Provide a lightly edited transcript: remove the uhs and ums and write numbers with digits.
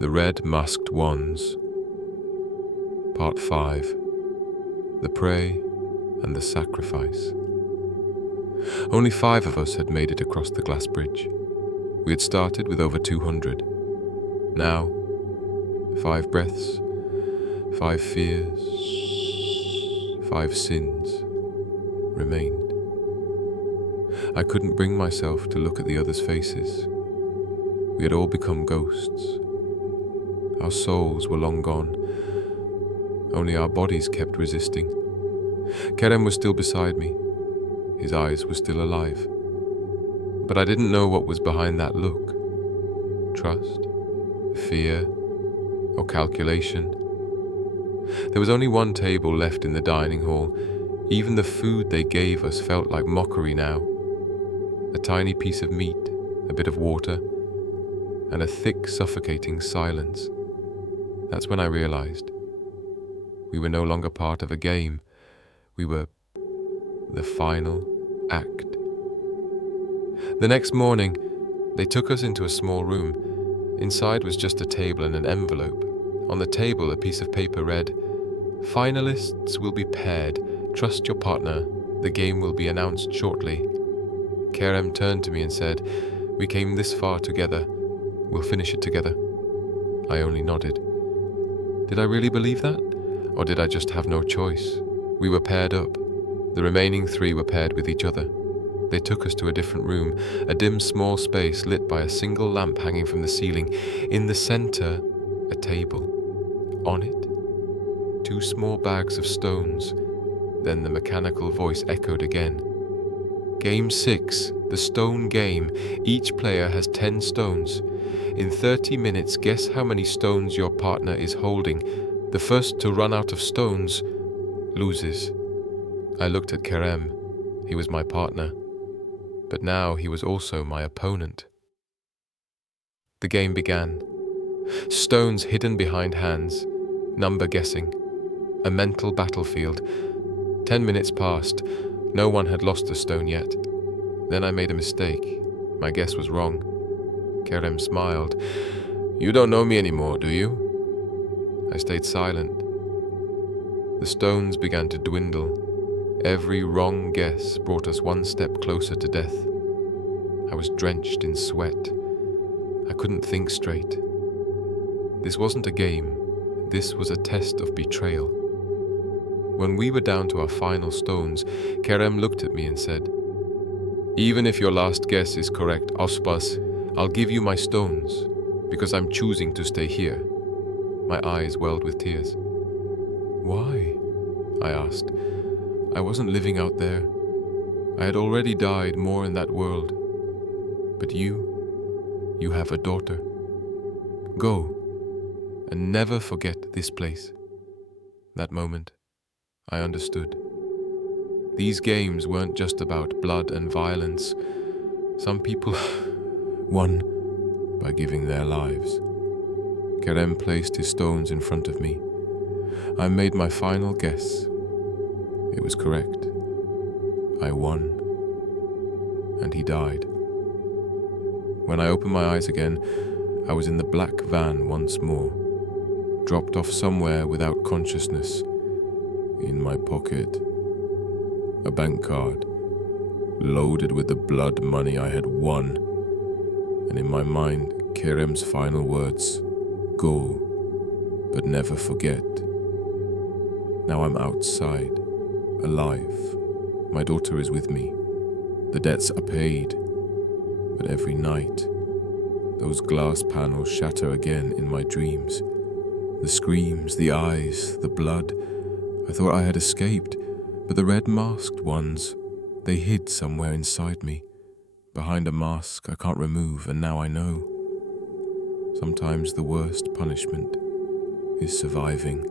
The Red Masked Wands, Part 5, The Prey and the Sacrifice. Only 5 of us had made it across the glass bridge. We had started with over 200. Now, 5 breaths, 5 fears, 5 sins remained. I couldn't bring myself to look at the others' faces. We had all become ghosts. Our souls were long gone. Only our bodies kept resisting. Kerem was still beside me. His eyes were still alive. But I didn't know what was behind that look. Trust, fear, or calculation. There was only one table left in the dining hall. Even the food they gave us felt like mockery now. A tiny piece of meat, a bit of water, and a thick, suffocating silence. That's when I realized we were no longer part of a game. We were the final act. The next morning, they took us into a small room. Inside was just a table and an envelope. On the table, a piece of paper read, "Finalists will be paired. Trust your partner. The game will be announced shortly." Kerem turned to me and said, "We came this far together. We'll finish it together." I only nodded. Did I really believe that? Or did I just have no choice? We were paired up. The remaining 3 were paired with each other. They took us to a different room, a dim small space lit by a single lamp hanging from the ceiling. In the center, a table. On it, 2 small bags of stones. Then the mechanical voice echoed again. Game 6, the stone game. Each player has 10 stones. In 30 minutes, guess how many stones your partner is holding. The first to run out of stones loses. I looked at Kerem. He was my partner. But now he was also my opponent. The game began. Stones hidden behind hands. Number guessing. A mental battlefield. 10 minutes passed. No one had lost a stone yet. Then I made a mistake. My guess was wrong. Kerem smiled. "You don't know me anymore, do you?" I stayed silent. The stones began to dwindle. Every wrong guess brought us one step closer to death. I was drenched in sweat. I couldn't think straight. This wasn't a game. This was a test of betrayal. When we were down to our final stones, Kerem looked at me and said, "Even if your last guess is correct, Ospas, I'll give you my stones, because I'm choosing to stay here." My eyes welled with tears. "Why?" I asked. I wasn't living out there. I had already died more in that world. But you have a daughter. Go, and never forget this place. That moment, I understood. These games weren't just about blood and violence. Some people won by giving their lives. Kerem placed his stones in front of me. I made my final guess. It was correct. I won. And he died. When I opened my eyes again, I was in the black van once more, dropped off somewhere without consciousness. In my pocket, a bank card, loaded with the blood money I had won. And in my mind, Kerem's final words, "Go, but never forget." Now I'm outside, alive. My daughter is with me. The debts are paid. But every night, those glass panels shatter again in my dreams. The screams, the eyes, the blood. I thought I had escaped, but the red masked ones, they hid somewhere inside me, behind a mask I can't remove, and now I know. Sometimes the worst punishment is surviving.